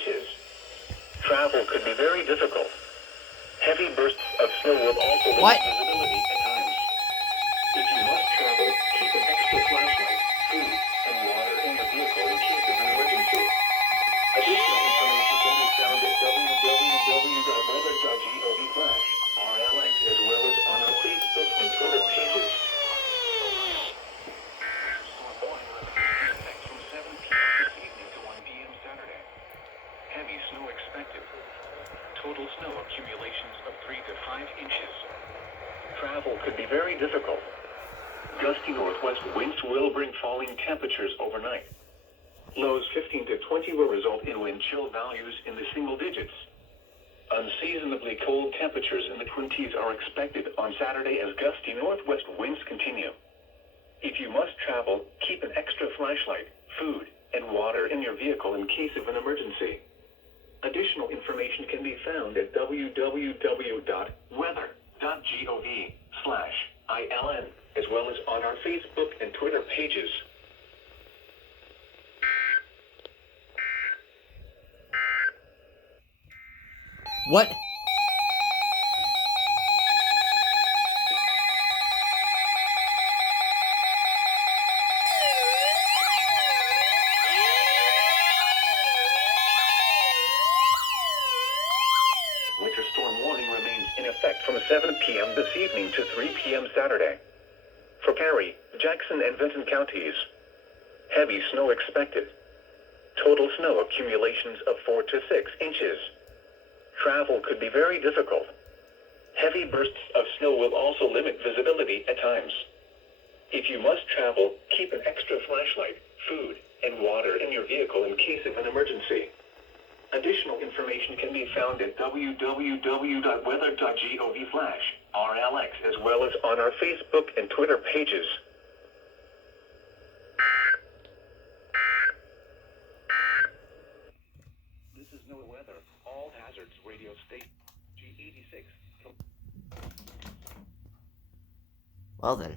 inches. Travel could be very difficult. Heavy bursts of snow will also limit visibility at times. If you must travel, keep an extra flashlight, food, and water in your vehicle in case of an emergency. Additional information can be found at www.weather.gov/RLX as well as on our Facebook and Twitter pages. From 7 p.m. this evening to 1 p.m. Saturday. Heavy snow expected. Total snow accumulations of 3 to 5 inches. Travel could be very difficult. Gusty northwest winds will bring falling temperatures overnight. Lows 15 to 20 will result in wind chill values in the single digits. Unseasonably cold temperatures in the 20s are expected on Saturday as gusty northwest winds continue. If you must travel, keep an extra flashlight, food, and water in your vehicle in case of an emergency. Additional information can be found at www.weather.gov/ILN as well as on our Facebook and Twitter pages. What? Winter storm warning remains in effect from 7 p.m. this evening to 3 p.m. Saturday. For Perry, Jackson, and Vinton counties, heavy snow expected. Total snow accumulations of 4 to 6 inches. Travel could be very difficult. Heavy bursts of snow will also limit visibility at times. If you must travel, keep an extra flashlight, food, and water in your vehicle in case of an emergency. Additional information can be found at www.weather.gov/RLX as well as on our Facebook and Twitter pages. This is NOAA Weather, All Hazards Radio Station KIG86. Well then.